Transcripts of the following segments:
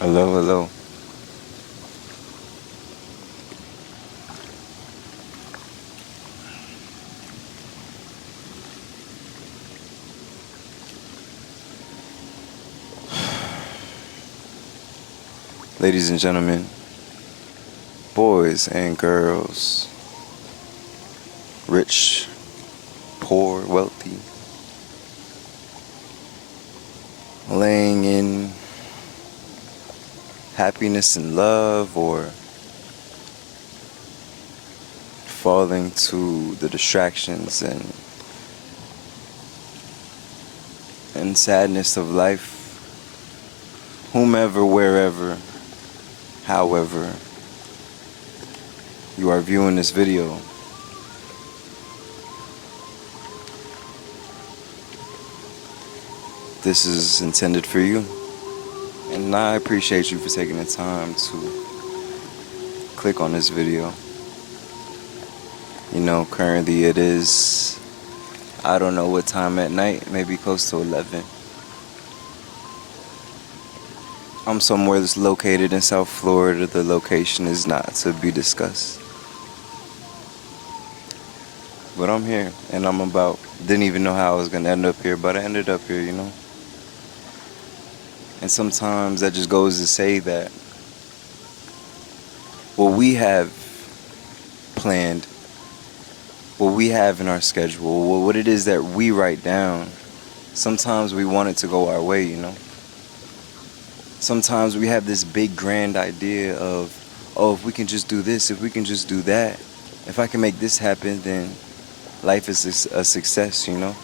Hello, hello. Ladies and gentlemen, boys and girls, rich, poor, wealthy, laying in happiness and love, or falling to the distractions and sadness of life, whomever, wherever, however you are viewing this video. This is intended for you, and I appreciate you for taking the time to click on this video. You know, currently it is, I don't know what time at night, maybe close to 11. I'm somewhere that's located in South Florida. The location is not to be discussed. But I'm here, and didn't even know how I was going to end up here, but I ended up here, you know. And sometimes that just goes to say that what we have planned, what we have in our schedule, what it is that we write down, sometimes we want it to go our way, you know. Sometimes we have this big grand idea of, oh, if we can just do this, if we can just do that, if I can make this happen, then life is a success, you know.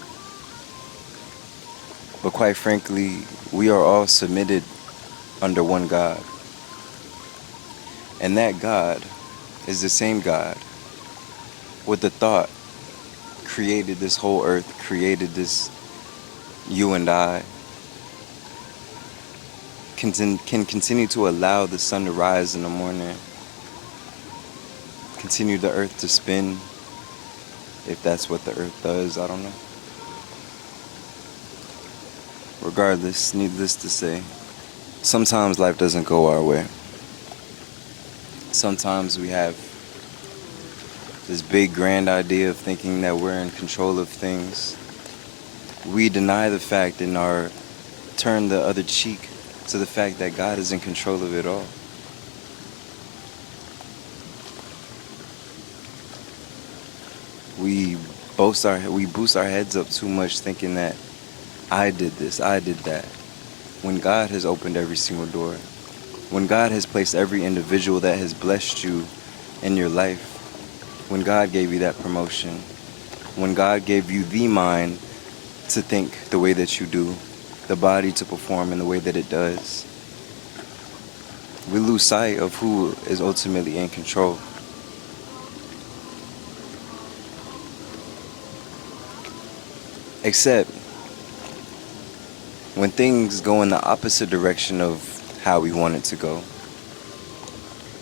But quite frankly, we are all submitted under one God. And that God is the same God with the thought created this whole earth, created this you and I, can continue to allow the sun to rise in the morning, continue the earth to spin, if that's what the earth does, I don't know. Regardless, needless to say, sometimes life doesn't go our way. Sometimes we have this big grand idea of thinking that we're in control of things. We deny the fact and turn the other cheek to the fact that God is in control of it all. We boost our heads up too much, thinking that I did this, I did that, when God has opened every single door, when God has placed every individual that has blessed you in your life, when God gave you that promotion, when God gave you the mind to think the way that you do, the body to perform in the way that it does. We lose sight of who is ultimately in control. Except when things go in the opposite direction of how we want it to go,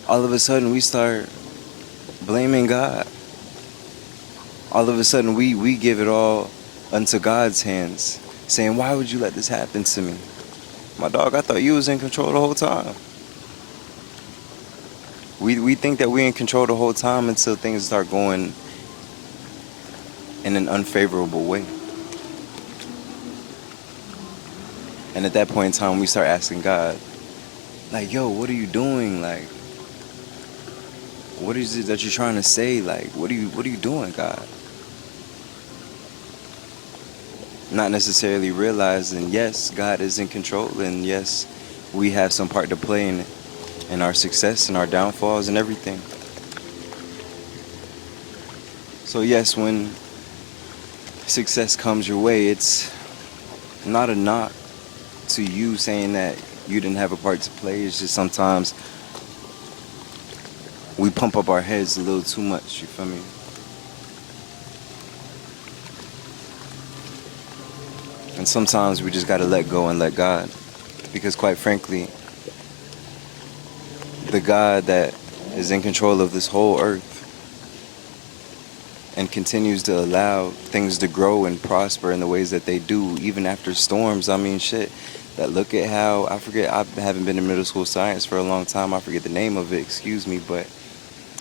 all of a sudden we start blaming God. All of a sudden we give it all unto God's hands, saying, why would you let this happen to me? My dog, I thought you was in control the whole time. We think that we're in control the whole time until things start going in an unfavorable way. And at that point in time, we start asking God, like, yo, what are you doing? Like, what is it that you're trying to say? Like, what are you doing, God? Not necessarily realizing, yes, God is in control, and yes, we have some part to play in our success and our downfalls and everything. So yes, when success comes your way, it's not a knock to you saying that you didn't have a part to play. It's just sometimes we pump up our heads a little too much, you feel me? And sometimes we just gotta let go and let God. Because quite frankly, the God that is in control of this whole earth and continues to allow things to grow and prosper in the ways that they do, even after storms, I mean, shit, that look at how, I forget, I haven't been in middle school science for a long time. I forget the name of it, excuse me, but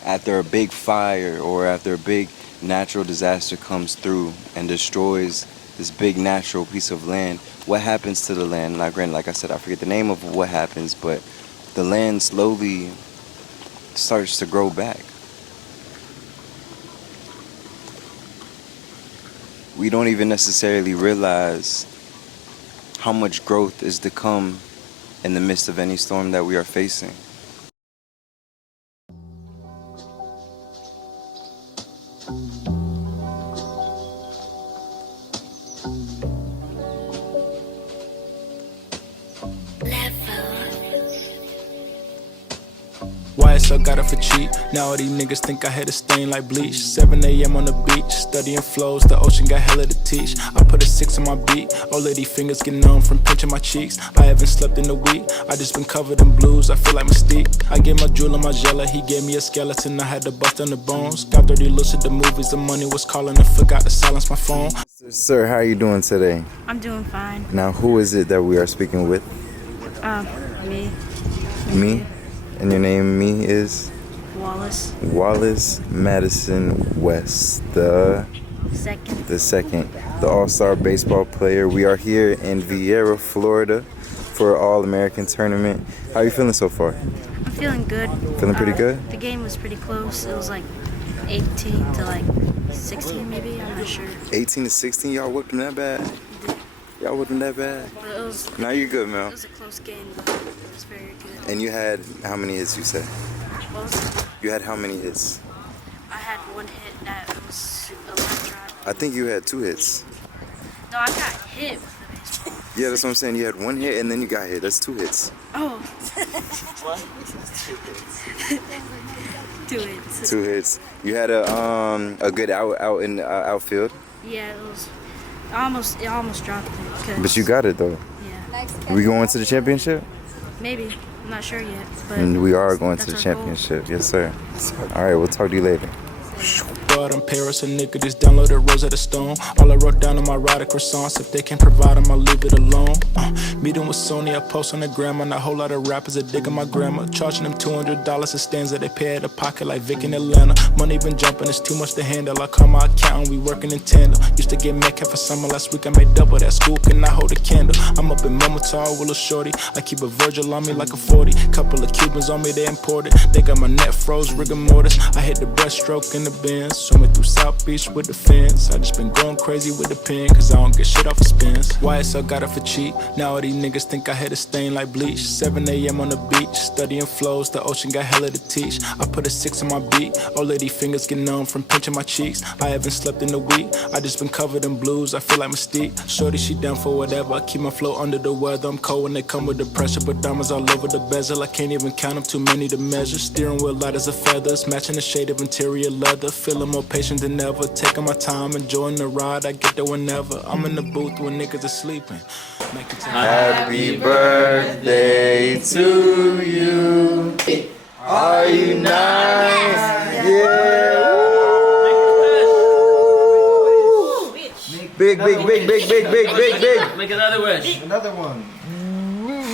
after a big fire or after a big natural disaster comes through and destroys this big natural piece of land, what happens to the land? Now, granted, like I said, I forget the name of what happens, but the land slowly starts to grow back. We don't even necessarily realize how much growth is to come in the midst of any storm that we are facing. Why I still got it for cheap? Now all these niggas think I had a stain like bleach. 7 a.m. on the beach, studying flows, the ocean got hella to teach. I put a 6 on my beat, all of these fingers get numb from pinching my cheeks. I haven't slept in a week, I just been covered in blues, I feel like Mystique. I gave my jewel on my jella, he gave me a skeleton, I had to bust on the bones. Got dirty looks at the movies, the money was calling, I forgot to silence my phone. Sir, how are you doing today? I'm doing fine. Now, who is it that we are speaking with? Me. Me? And your name, me, is? Wallace. Wallace Madison West, the second, the all-star baseball player. We are here in Vieira, Florida for an All-American tournament. How are you feeling so far? I'm feeling good. Feeling pretty good? The game was pretty close. It was like 18 to like 16 maybe, I'm not sure. 18 to 16, y'all whipped them that bad? Y'all whipped them that bad? But it was, now you're good, man. It was a close game, but it was very good. And you had how many hits, you said? What was it? You had how many hits? I had one hit that was a line drive. I think you had 2 hits. No, I got hit with the baseball. Yeah, that's what I'm saying. You had 1 hit and then you got hit. That's 2 hits. Oh. What? 2 hits. 2 hits. You had a good out in the outfield. Yeah, it was. It almost dropped it. But you got it though. Yeah. We going to the championship? Maybe. I'm not sure yet. But And we are going to the that's our goal. championship. Yes, sir. All right, we'll talk to you later. In Paris, a nigga just downloaded Rosetta Stone. All I wrote down on my ride croissants. If they can't provide them, I'll leave it alone. Meeting with Sony, I post on the gram, and a whole lot of rappers that digging my grammar. Charging them $200 a stanza, they pay out of pocket like Vic in Atlanta. Money been jumping, it's too much to handle. I call my accountant, we working in tandem. Used to get Metcalf for summer, last week I made double that. School cannot hold a candle. I'm up in Momotar with a shorty. I keep a Virgil on me like a 40. Couple of Cubans on me, they imported. They got my net froze, rigor mortis. I hit the breaststroke in the bins. Swimming through South Beach with the fins. I just been going crazy with the pen, cause I don't get shit off of spins. YSL got it for cheap. Now all these niggas think I had a stain like bleach. 7 a.m. on the beach, studying flows, the ocean got hella to teach. I put a 6 on my beat, all of these fingers get numb from pinching my cheeks. I haven't slept in a week, I just been covered in blues, I feel like Mystique. Shorty, she down for whatever, I keep my flow under the weather. I'm cold when they come with the pressure, but diamonds all over the bezel. I can't even count them, too many to measure. Steering wheel light as a feathers, matching the shade of interior leather. Feeling more patient than ever, taking my time, enjoying the ride. I get there whenever. I'm in the booth when niggas are sleeping. Happy birthday to you. Are you nice? Yeah. Big, big, big, big, big, big, big, big. Make another wish. Another one.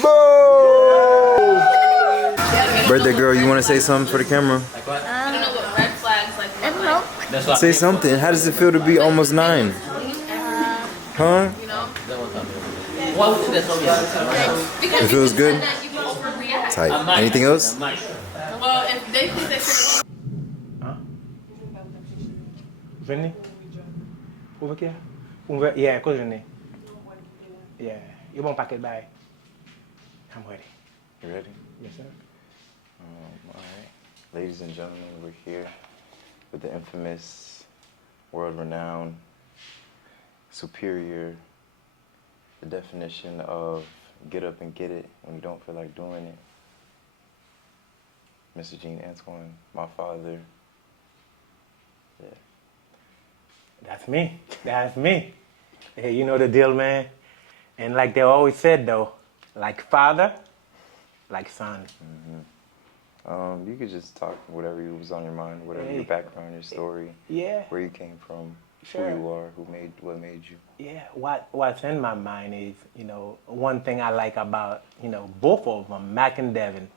Boom! Birthday girl, you want to say something for the camera? Like what? I don't know what red flags like. That's why. Say something. How does it feel to be almost 9? Huh? It feels good? Tight. Anything else? Well, if they think they should. Venez. Over here. Yeah, cause venez. Yeah. You want packet by? I'm ready. You ready? Yes, sir. Alright. Ladies and gentlemen, we're here with the infamous, world-renowned, superior, the definition of get up and get it when you don't feel like doing it. Mr. Gene Antoine, my father. Yeah. That's me. That's me. Hey, you know the deal, man. And like they always said, though, like father, like son. You could just talk whatever was on your mind, whatever your background, your story, Yeah. where you came from. who you are, what made you. Yeah, what's in my mind is, one thing I like about, both of them, Mac and Devin,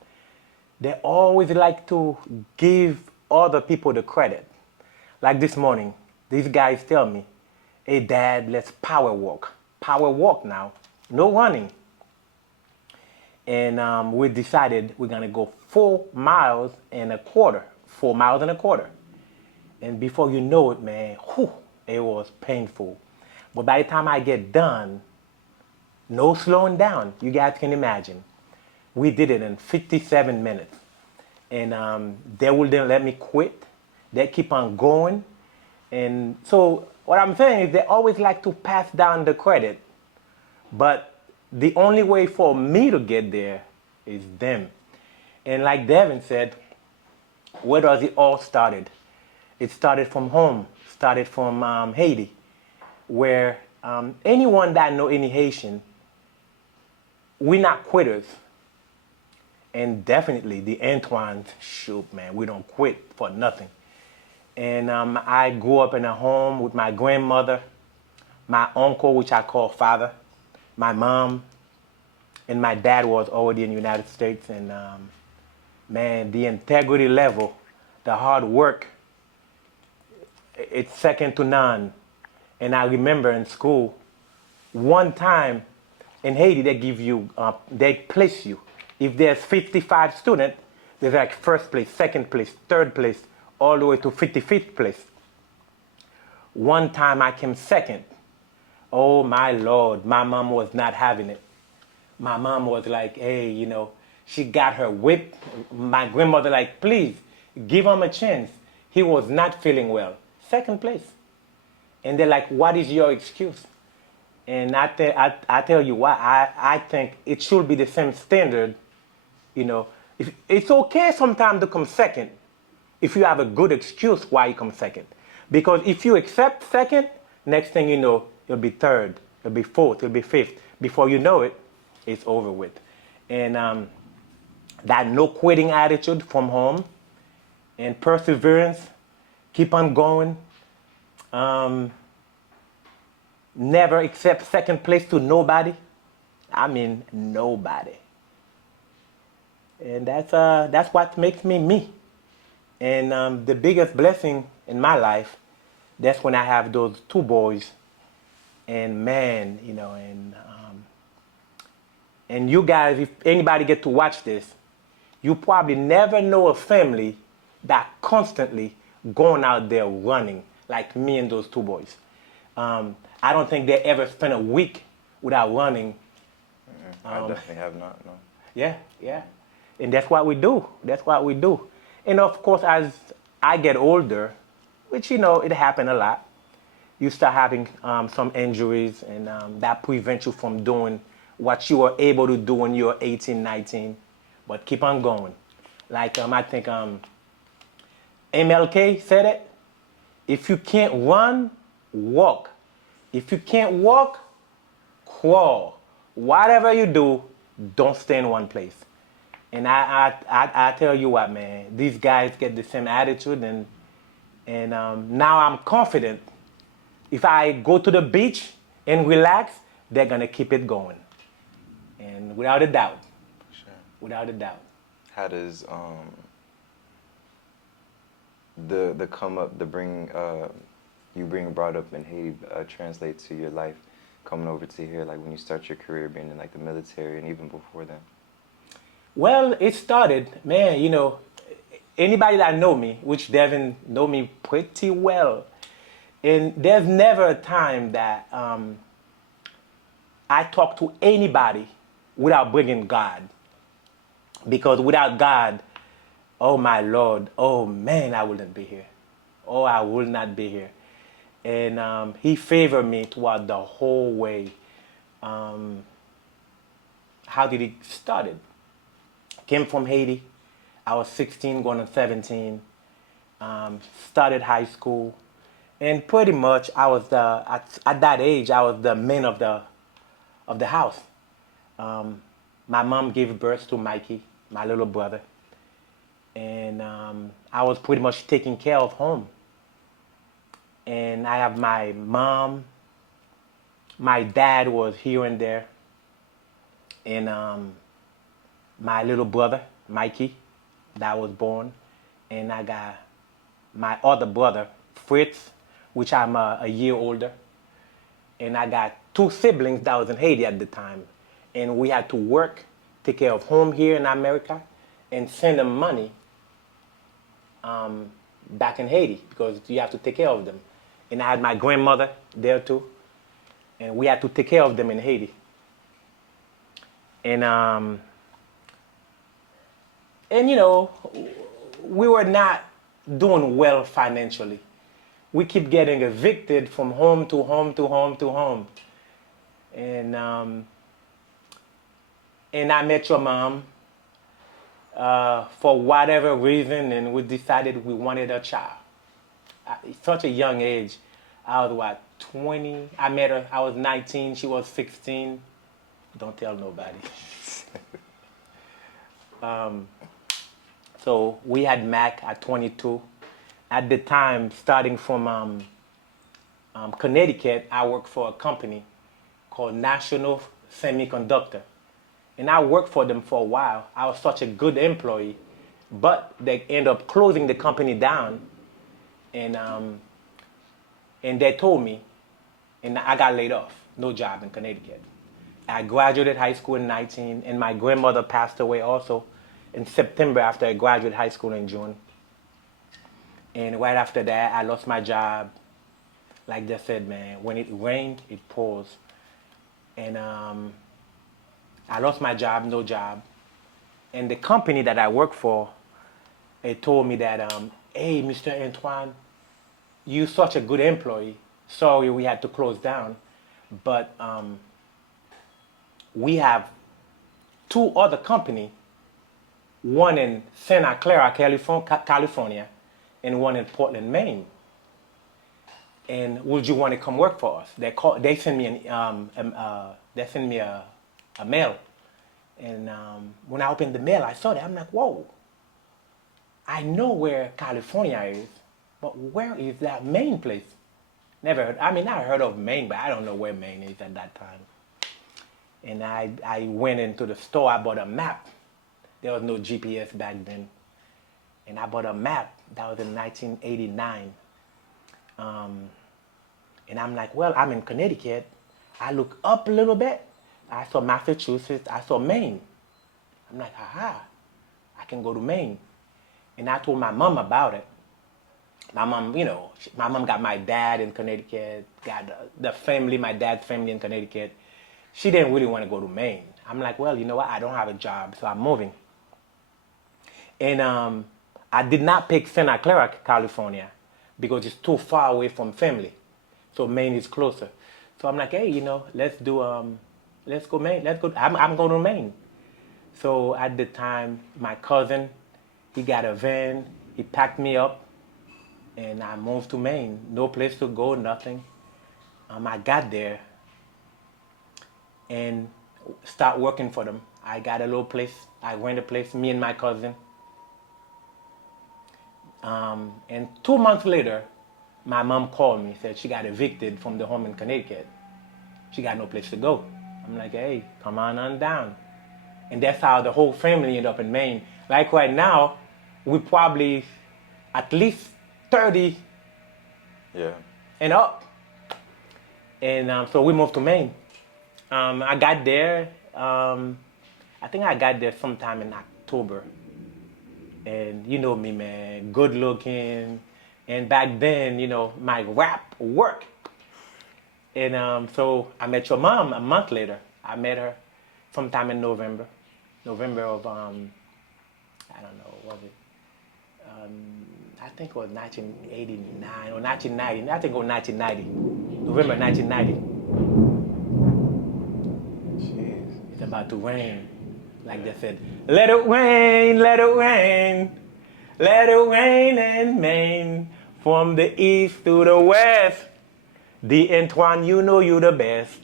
they always like to give other people the credit. Like this morning, these guys tell me, hey dad, let's power walk. Power walk now, no running. And we decided we're gonna go 4 miles and a quarter, 4 miles and a quarter. And before you know it, man, whew, it was painful. But by the time I get done, no slowing down. You guys can imagine. We did it in 57 minutes. And they wouldn't let me quit. They keep on going. And so what I'm saying is they always like to pass down the credit. But the only way for me to get there is them. And like Devin said, where does it all started? It started from home, started from Haiti, where anyone that know any Haitian, we're not quitters. And definitely the Antoines, shoot, man, we don't quit for nothing. And I grew up in a home with my grandmother, my uncle, which I call father, my mom, and my dad was already in the United States. And man, the integrity level, the hard work, it's second to none. And I remember in school, one time in Haiti, they place you. If there's 55 students, there's like first place, second place, third place, all the way to 55th place. One time I came second. Oh my Lord, my mom was not having it. My mom was like, hey, she got her whip. My grandmother like, please, give him a chance. He was not feeling well. Second place. And they're like, what is your excuse? And I tell you why. I think it should be the same standard. It's okay sometimes to come second if you have a good excuse why you come second. Because if you accept second, next thing you know, you'll be third, you'll be fourth, you'll be fifth. Before you know it, it's over with. And that no quitting attitude from home and perseverance, keep on going. Never accept second place to nobody. I mean, nobody. And that's what makes me me. And the biggest blessing in my life, that's when I have those two boys. And man, and you guys, if anybody get to watch this, you probably never know a family that constantly going out there running like me and those two boys. I don't think they ever spent a week without running. I definitely have not, no. Yeah. And that's what we do. And of course, as I get older, which, it happened a lot, you start having some injuries, and that prevents you from doing what you were able to do when you were 18, 19. But keep on going. Like, I think MLK said it. If you can't run, walk. If you can't walk, crawl. Whatever you do, don't stay in one place. And I tell you what, man, these guys get the same attitude, and now I'm confident. If I go to the beach and relax, they're gonna keep it going. And without a doubt. Sure. Without a doubt. How does the come up, you being brought up in Haiti translate to your life coming over to here, like when you start your career being in like the military and even before then? Well, it started, man, anybody that know me, which Devin know me pretty well, and there's never a time that I talk to anybody without bringing God. Because without God, oh my Lord, oh man, I wouldn't be here. Oh, I will not be here. And he favored me throughout the whole way. How did it started? Came from Haiti. I was 16 going on 17. Started high school. And pretty much I was at that age, I was the man of the house. My mom gave birth to Mikey, my little brother. And I was pretty much taking care of home. And I have my mom. My dad was here and there. And my little brother, Mikey, that was born. And I got my other brother, Fritz, which I'm a year older. And I got two siblings that was in Haiti at the time. And we had to work, take care of home here in America, and send them money back in Haiti because you have to take care of them. And I had my grandmother there too. And we had to take care of them in Haiti. And you know, we were not doing well financially. We keep getting evicted from home to home to home to home. And I met your mom for whatever reason, and we decided we wanted a child. At such a young age. I was what, 20? I met her, I was 19, she was 16. Don't tell nobody. So we had Mac at 22. At the time, starting from Connecticut, I worked for a company called National Semiconductor. And I worked for them for a while. I was such a good employee, but they ended up closing the company down. And they told me, and I got laid off, no job in Connecticut. I graduated high school in 19, and my grandmother passed away also in September after I graduated high school in June. And right after that, I lost my job. Like they said, man, when it rained, it pours. And I lost my job, no job. And the company that I work for, they told me that, hey, Mr. Antoine, you're such a good employee. Sorry we had to close down. But we have two other companies, one in Santa Clara, California, and one in Portland, Maine. And would you want to come work for us? They sent me a mail. And when I opened the mail, I saw that. I'm like, whoa. I know where California is, but where is that Maine place? Never heard. I mean, I heard of Maine, but I don't know where Maine is at that time. And I went into the store. I bought a map. There was no GPS back then. And I bought a map. That was in 1989. And I'm like, well, I'm in Connecticut. I look up a little bit. I saw Massachusetts. I saw Maine. I'm like, aha, I can go to Maine. And I told my mom about it. My mom, you know, my mom got my dad in Connecticut, got the family, my dad's family in Connecticut. She didn't really want to go to Maine. I'm like, well, you know what? I don't have a job, so I'm moving. And I did not pick Santa Clara, California, because it's too far away from family. So Maine is closer. So I'm like, hey, you know, let's go Maine. I'm going to Maine. So at the time, my cousin, he got a van. He packed me up. And I moved to Maine. No place to go, nothing. I got there and start working for them. I got a little place. I rented a place, me and my cousin. And 2 months later, my mom called me, said she got evicted from the home in Connecticut. She got no place to go. I'm like, hey, come on down. And that's how the whole family ended up in Maine. Like right now, we probably at least 30 and up. And so we moved to Maine. I got there, I think I got there sometime in October. And you know me, man, good looking. And back then, you know, my rap worked. And so I met your mom a month later. I met her sometime in November of, I don't know, what was it? I think it was 1989 or 1990. I think it was 1990, November 1990. Jeez. It's about to rain. Like they said, let it rain, let it rain. Let it rain in Maine. From the east to the west. The Antoine, you know you the best.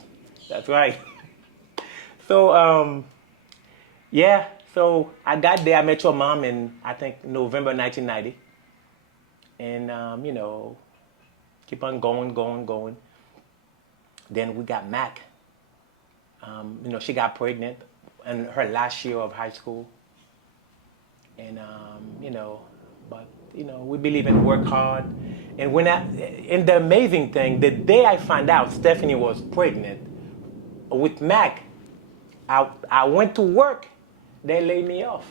That's right. So, yeah. So I got there. I met your mom in, I think, November 1990. And, you know, Keep on going, going, going. Then we got Mac. She got pregnant in her last year of high school. And, we believe in work hard. And and the amazing thing, the day I found out Stephanie was pregnant with Mac, I went to work, they laid me off.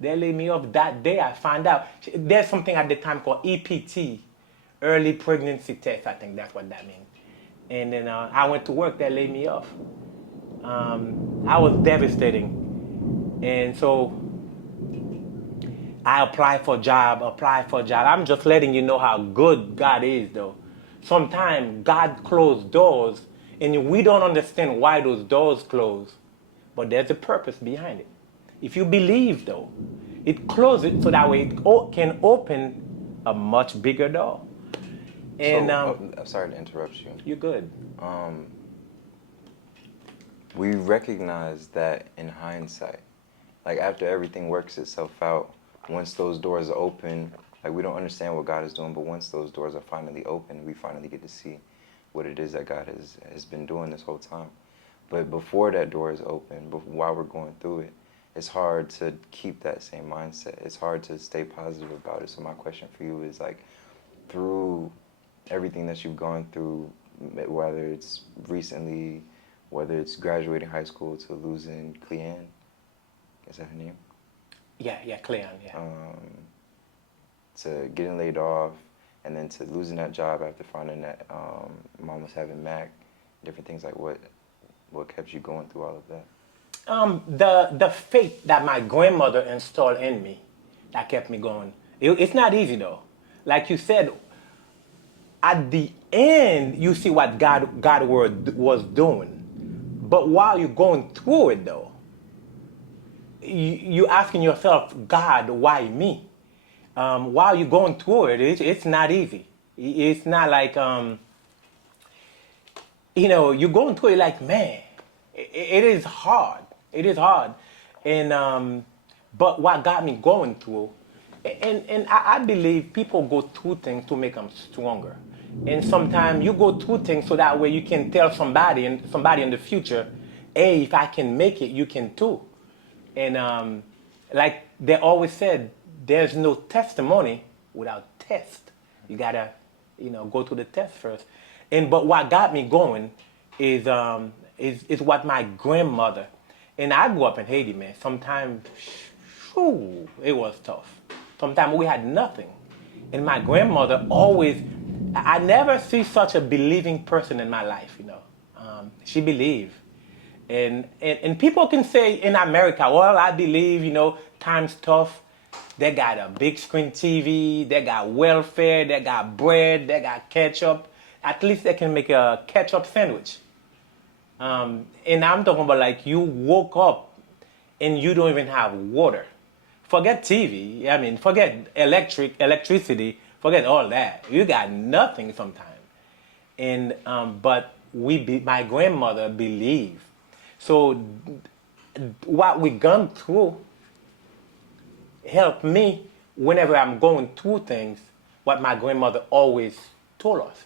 They laid me off that day. I found out. There's something at the time called EPT, early pregnancy test. I think that's what that means. And then I went to work. They laid me off. I was devastating. And so I applied for job. I'm just letting you know how good God is, though. Sometimes God closed doors, and we don't understand why those doors close. But there's a purpose behind it. If you believe, though, it closes so that way it can open a much bigger door. And I'm sorry to interrupt you. You're good. We recognize that in hindsight, like after everything works itself out, once those doors are open, like we don't understand what God is doing, but once those doors are finally open, we finally get to see what it is that God has been doing this whole time. But before that door is open, while we're going through it, it's hard to keep that same mindset. It's hard to stay positive about it. So my question for you is, like, through everything that you've gone through, whether it's recently, whether it's graduating high school to losing Cleanne, is that her name? Yeah, Cleanne, yeah. To getting laid off, and then to losing that job after finding that mom was having Mac, different things, like what kept you going through all of that? The faith that my grandmother installed in me, that kept me going. It's not easy, though. Like you said, at the end, you see what God was doing. But while you're going through it, though, you asking yourself, God, why me? While you're going through it, it's not easy. It's not like, you're going through it like, man, it is hard. It is hard. And, but what got me going through, and I believe people go through things to make them stronger. And sometimes you go through things so that way you can tell somebody in the future, hey, if I can make it, you can too. And like they always said, there's no testimony without test. You gotta, go through the test first. But what got me going is what my grandmother, and I grew up in Haiti, man. Sometimes, it was tough. Sometimes we had nothing. And my grandmother always, I never see such a believing person in my life, She believed. And people can say in America, well, I believe, time's tough. They got a big screen TV, they got welfare, they got bread, they got ketchup. At least they can make a ketchup sandwich. And I'm talking about, like, you woke up and you don't even have water. Forget TV, forget electricity, forget all that. You got nothing sometimes. And but my grandmother believed. So what we gone through helped me whenever I'm going through things, what my grandmother always told us,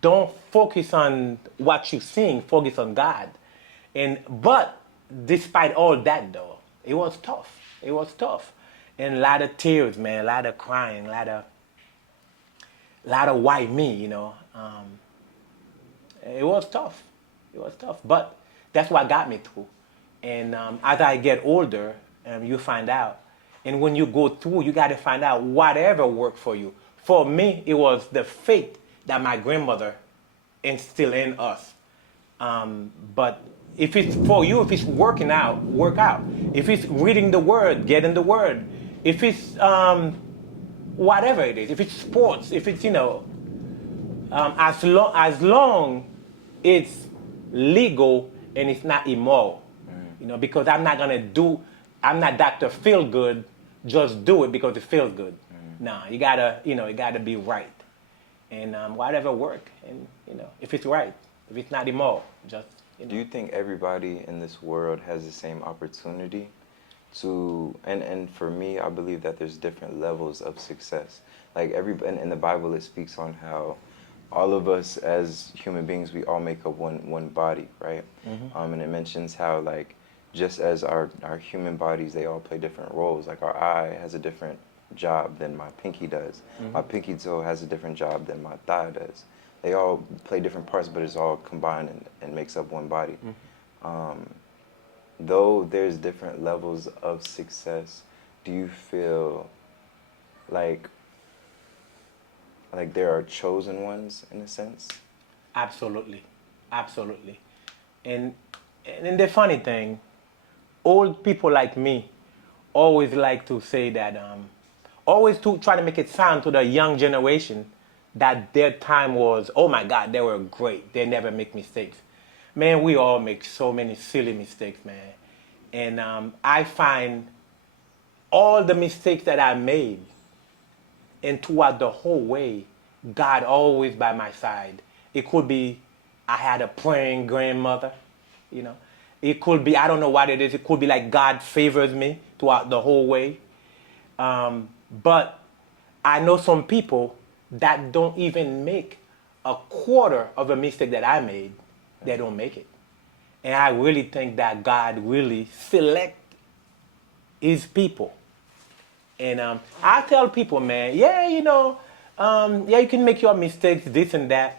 don't focus on what you're seeing, focus on God. But despite all that, though, it was tough. It was tough. And a lot of tears, man, a lot of crying, a lot of why me, It was tough. It was tough. But that's what got me through. And as I get older, you find out. And when you go through, you got to find out whatever worked for you. For me, it was the faith that my grandmother instilled in us. But if it's for you, if it's working out, work out. If it's reading the word, get in the word. If it's whatever it is, if it's sports, if it's, as long it's legal and it's not immoral, because I'm not Dr. Feel Good, just do it because it feels good. No, you gotta be right. And whatever work, and if it's right, if it's not immoral, just Do you think everybody in this world has the same opportunity and for me, I believe that there's different levels of success. Like in the Bible, it speaks on how all of us as human beings, we all make up one body, right? And it mentions how like just as our human bodies, they all play different roles. Like our eye has a different job than my pinky does. My pinky toe has a different job than my thigh does. They all play different parts, but it's all combined and makes up one body. Though there's different levels of success, do you feel like there are chosen ones in a sense? Absolutely, absolutely. And the funny thing, old people like me always like to say that, always to try to make it sound to the young generation that their time was, oh my God, they were great. They never make mistakes. Man, we all make so many silly mistakes, man. And I find all the mistakes that I made, and throughout the whole way, God always by my side. It could be I had a praying grandmother, you know. It could be, I don't know what it is. It could be like God favors me throughout the whole way. But I know some people that don't even make a quarter of a mistake that I made. They don't make it. And I really think that God really select his people. And I tell people, man, yeah, you know, yeah, you can make your mistakes, this and that.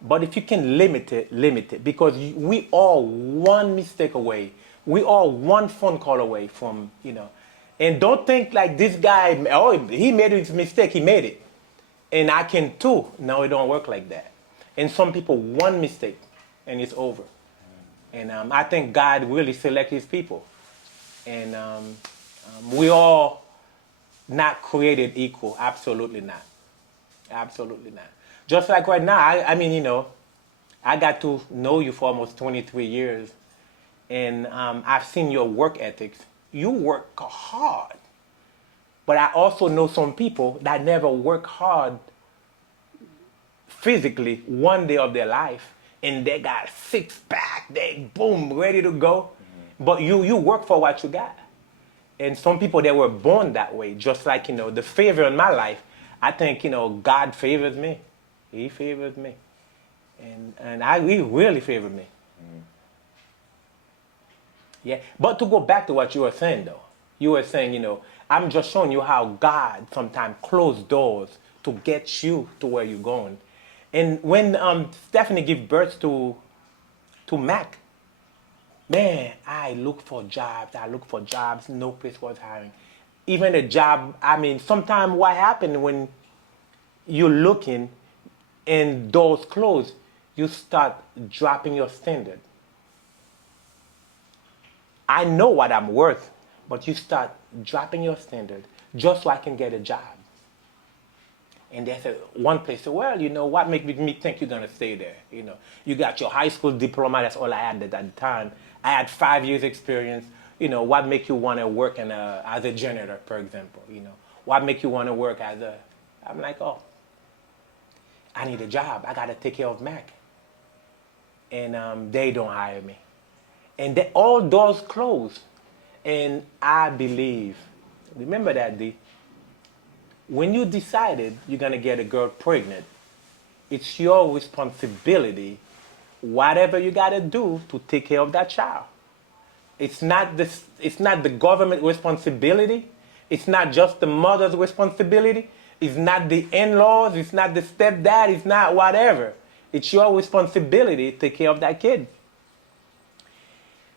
But if you can limit it, because we all one mistake away. We all one phone call away from, you know. And don't think like this guy, oh, he made his mistake, he made it. And I can too. No, it don't work like that. And some people, one mistake, and it's over. And I think God really select his people. And we all not created equal. Absolutely not. Absolutely not. Just like right now, I mean, you know, I got to know you for almost 23 years. And I've seen your work ethics. You work hard. But I also know some people that never work hard physically one day of their life, and they got a six-pack, they boom, ready to go. But you work for what you got. And some people, they were born that way, just like, you know, the favor in my life. I think, you know, God favors me. He favors me. And he really favored me. Yeah, but to go back to what you were saying, though. You were saying, you know, I'm just showing you how God sometimes closed doors to get you to where you're going. And when Stephanie gave birth to Mac, man, I look for jobs. No place was hiring. Even a job, I mean, sometimes what happened when you're looking and doors close, you start dropping your standard. I know what I'm worth, but you start dropping your standard just so I can get a job. And there's one place, well, you know, what makes me think you're going to stay there? You know, you got your high school diploma, that's all I had at that time. I had 5 years experience. You know, what makes you want to work as a janitor, for example? You know, what makes you want to work I'm like, oh, I need a job. I got to take care of Mac. And they don't hire me. And all doors closed. And I believe, remember that, D, when you decided you're going to get a girl pregnant, it's your responsibility, whatever you got to do to take care of that child. It's not the government responsibility. It's not just the mother's responsibility. It's not the in-laws. It's not the stepdad. It's not whatever. It's your responsibility to take care of that kid.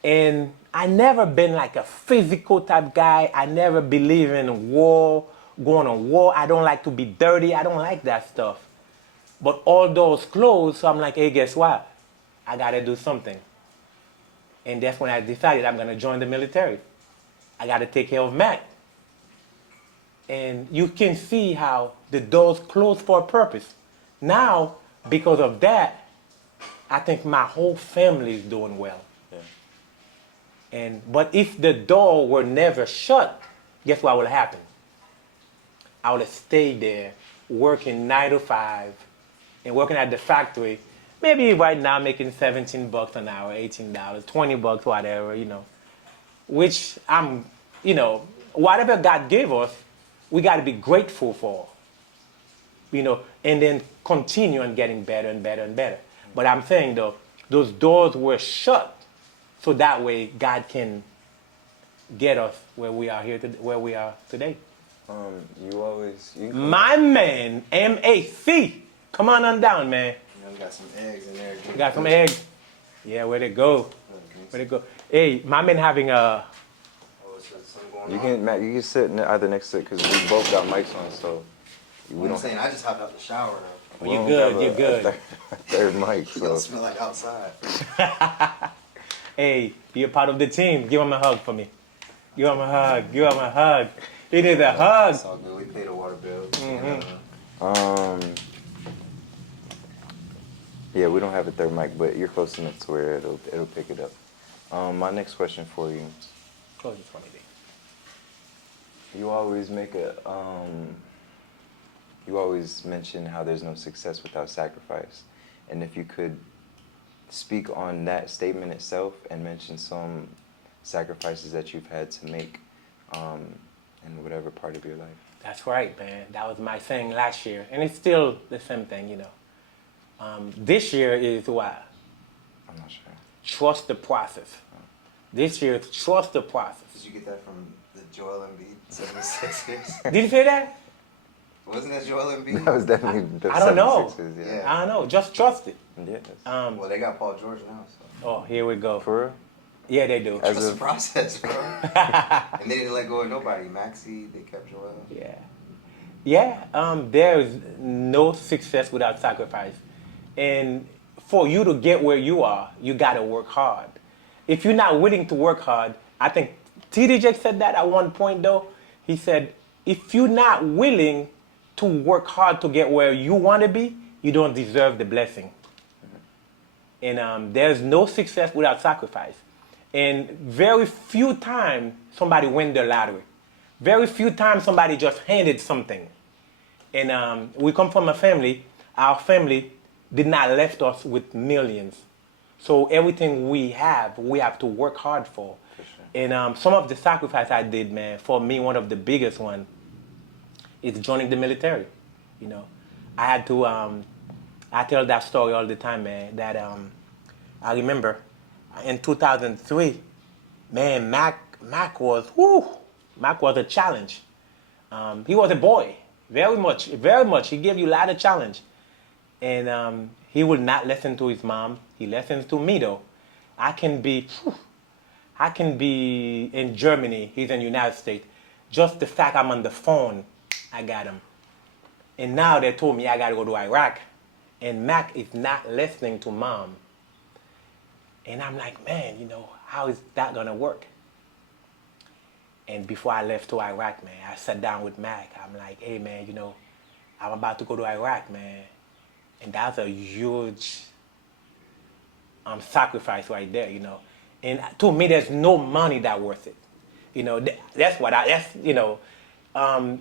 And I never been like a physical type guy. I never believe in war, going on war. I don't like to be dirty. I don't like that stuff. But all doors closed, so I'm like, hey, guess what? I got to do something. And that's when I decided I'm going to join the military. I got to take care of Mac. And you can see how the doors closed for a purpose. Now, because of that, I think my whole family is doing well. But if the door were never shut, guess what would happen? I would have stayed there working 9 to 5 and working at the factory. Maybe right now making $17 an hour, $18, $20, whatever, you know. which I'm, whatever God gave us, we got to be grateful for, and then continue on getting better and better and better. But I'm saying though, those doors were shut, so that way God can get us where we are where we are today. My man, MAC, come on down, man. We got some eggs in there. You got some eggs? Yeah, where'd it go? Where'd it go? Hey, my man having a. You can sit either next to it because we both got mics on, so we don't. I just hopped out the shower though. You good? You good? A third mic, It so. don't smell like outside. Hey, you're part of the team. Give him a hug for me. Give him a hug. Give him a hug. He needs a hug. It's all good. We paid a water bill. Yeah, we don't have a third mic, but you're close enough to where it'll pick it up. My next question for you. Close this one, baby. You always you always mention how there's no success without sacrifice. And if you could speak on that statement itself and mention some sacrifices that you've had to make in whatever part of your life. That's right, man. That was my thing last year. And it's still the same thing, This year is what? I'm not sure. Trust the process. This year is trust the process. Did you get that from the Joel Embiid 76ers? Did you say that? Wasn't that Joel Embiid? That was definitely the I don't know. 76ers, yeah. Yeah. I don't know. Just trust it. Yes. Well, they got Paul George now, so. Oh, here we go. For real? Yeah, they do. As Trust the of- process, bro. And they didn't let go of nobody. Maxey, they kept Joel. Yeah. Yeah, there is no success without sacrifice. And for you to get where you are, you got to work hard. If you're not willing to work hard, I think TDJ said that at one point, though. He said, if you're not willing to work hard to get where you want to be, you don't deserve the blessing. And there's no success without sacrifice. And very few times somebody win the lottery. Very few times somebody just handed something. And we come from a family, our family did not left us with millions. So everything we have to work hard for. And some of the sacrifice I did, man, for me, one of the biggest one is joining the military. I had to, I tell that story all the time, man, that I remember in 2003, man, Mac was a challenge. He was a boy, very much. He gave you a lot of challenge. And he would not listen to his mom. He listens to me, though. I can be in Germany, he's in the United States. Just the fact I'm on the phone, I got him. And now they told me I got to go to Iraq. And Mac is not listening to mom. And I'm like, man, how is that going to work? And before I left to Iraq, man, I sat down with Mac. I'm like, hey, man, I'm about to go to Iraq, man. And that's a huge sacrifice right there, And to me, there's no money that worth it.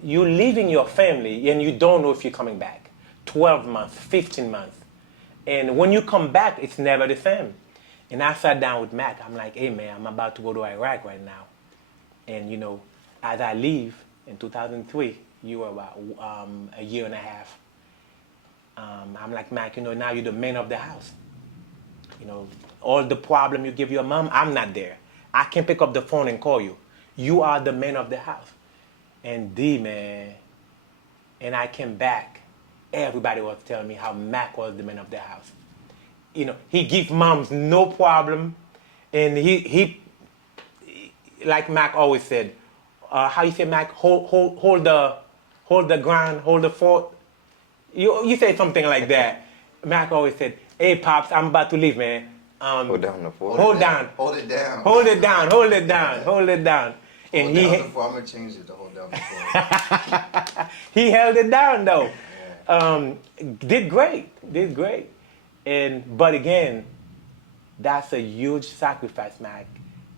You leaving your family and you don't know if you're coming back. 12 months, 15 months. And when you come back, it's never the same. And I sat down with Mac. I'm like, hey, man, I'm about to go to Iraq right now. And, as I leave in 2003, you were about a year and a half. I'm like, Mac, now you're the man of the house. All the problem you give your mom, I'm not there. I can pick up the phone and call you. You are the man of the house. And man, and I came back. Everybody was telling me how Mac was the man of the house. He give moms no problem. And he like Mac always said, how you say, Mac, hold the ground, hold the fort. You say something like that. Mac always said, hey, Pops, I'm about to leave, man. Hold down the fort. Hold it down. Hold it down. Hold it down. Hold it down. And Hold down the fort. I'm going to change it to hold down the fort. He held it down, though. Did great. But again, that's a huge sacrifice, Mac.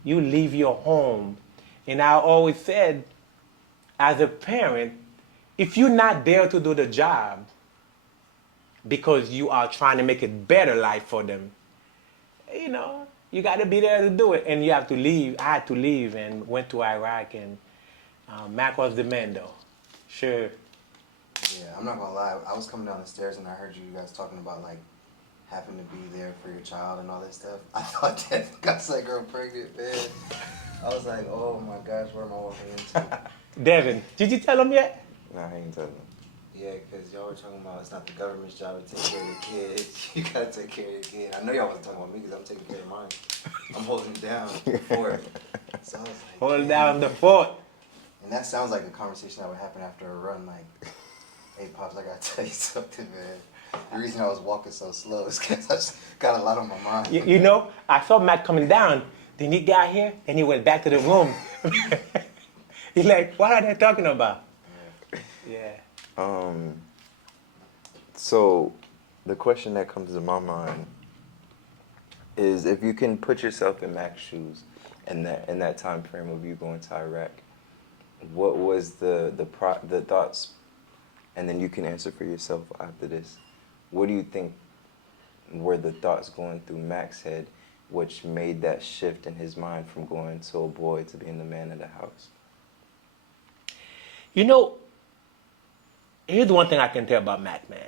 You leave your home. And I always said, as a parent, if you're not there to do the job because you are trying to make a better life for them, You got to be there to do it, and you have to leave. I had to leave and went to Iraq, and Mac was the man, though. Sure. Yeah, I'm not gonna lie. I was coming down the stairs and I heard you guys talking about like having to be there for your child and all that stuff. I thought that got that girl pregnant, man. I was like, oh my gosh, where am I walking into? Devin, did you tell him yet? Nah, I ain't telling them. Yeah, because y'all were talking about it's not the government's job to take care of your kid. You gotta take care of your kid. I know y'all wasn't talking about me because I'm taking care of mine. I'm holding it down for it. So I was like, Hold down the fort. and that sounds like a conversation that would happen after a run. Like, hey, Pops, I gotta tell you something, man. The reason I was walking so slow is because I just got a lot on my mind. You know, I saw Mac coming down. Then he got here, and he went back to the room. He's like, what are they talking about? Yeah. So the question that comes to my mind is, if you can put yourself in Mac's shoes in that time frame of you going to Iraq, what was the thoughts, and then you can answer for yourself after this. What do you think were the thoughts going through Mac's head which made that shift in his mind from going to a boy to being the man of the house? You know, here's one thing I can tell about Mac, man.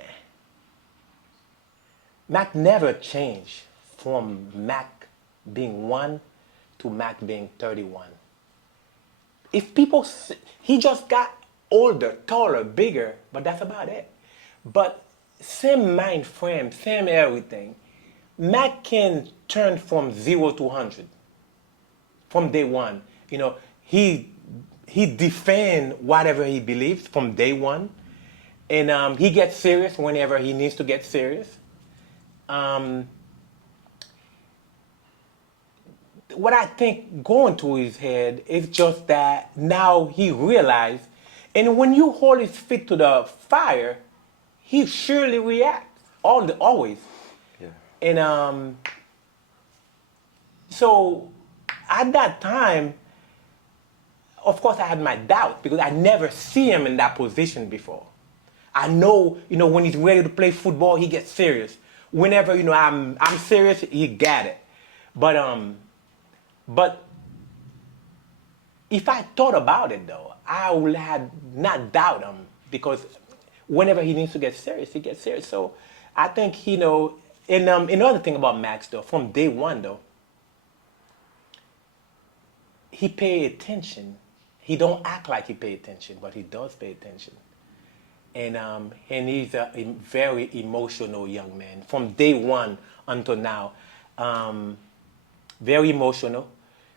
Mac never changed from Mac being 1 to Mac being 31. If people, he just got older, taller, bigger, but that's about it. But same mind frame, same everything. Mac can turn from 0 to 100 from day one. You know, he defend whatever he believes from day one, and he gets serious whenever he needs to get serious. What I think going through his head is just that now he realized, and when you hold his feet to the fire, he surely reacts always. Yeah. And so at that time, of course, I had my doubt because I never see him in that position before. I know, you know, when he's ready to play football, he gets serious. Whenever, you know, I'm serious, he got it. But if I thought about it, though, I would have not doubt him because whenever he needs to get serious, he gets serious. So I think, you know, and another thing about Max, though, from day one, though, he paid attention. He don't act like he paid attention, but he does pay attention. And he's a very emotional young man from day one until now. Very emotional.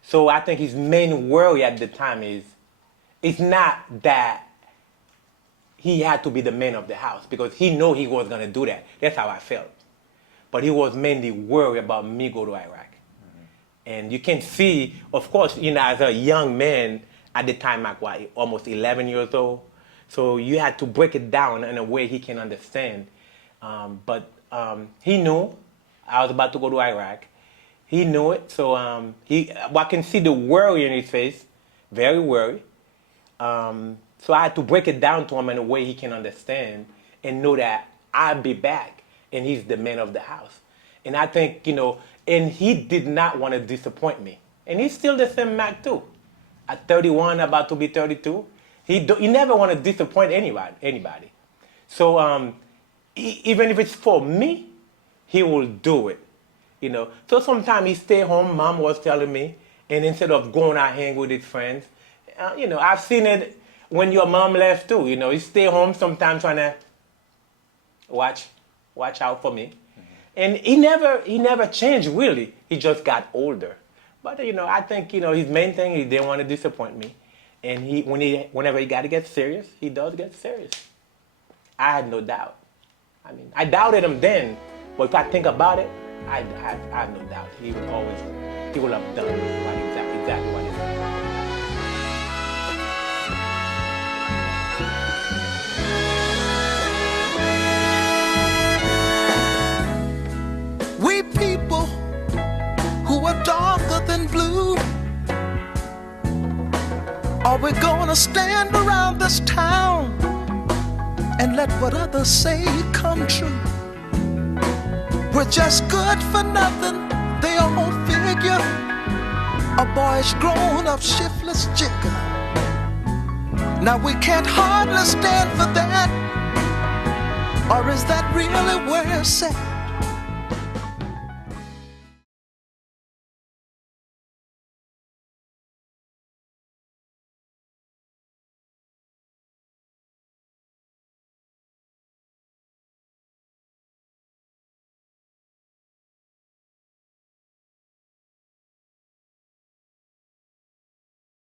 So I think his main worry at the time is, it's not that he had to be the man of the house because he knew he was going to do that. That's how I felt. But he was mainly worried about me go to Iraq. Mm-hmm. And you can see, of course, you know, as a young man at the time, like what, almost 11 years old. So you had to break it down in a way he can understand. But he knew I was about to go to Iraq. He knew it, so I can see the worry in his face, very worried. So I had to break it down to him in a way he can understand and know that I'll be back and he's the man of the house. And I think, you know, and he did not want to disappoint me. And he's still the same Mac too. At 31, about to be 32, he never want to disappoint anybody. So even if it's for me, he will do it. You know, so sometimes he stay home, Mom was telling me, and instead of going out hang with his friends, you know, I've seen it when your mom left too. You know, he stay home sometimes trying to watch out for me. Mm-hmm. And he never changed really. He just got older. But, you know, I think, you know, his main thing, he didn't want to disappoint me. And whenever he got to get serious, he does get serious. I had no doubt. I mean, I doubted him then, but if I think about it, I have no doubt. He will have done exactly what he said. We people who are darker than blue, are we gonna stand around this town and let what others say come true? We're just good for nothing, they all feel figure, a boyish grown-up shiftless jigger. Now we can't hardly stand for that. Or is that really where it's at?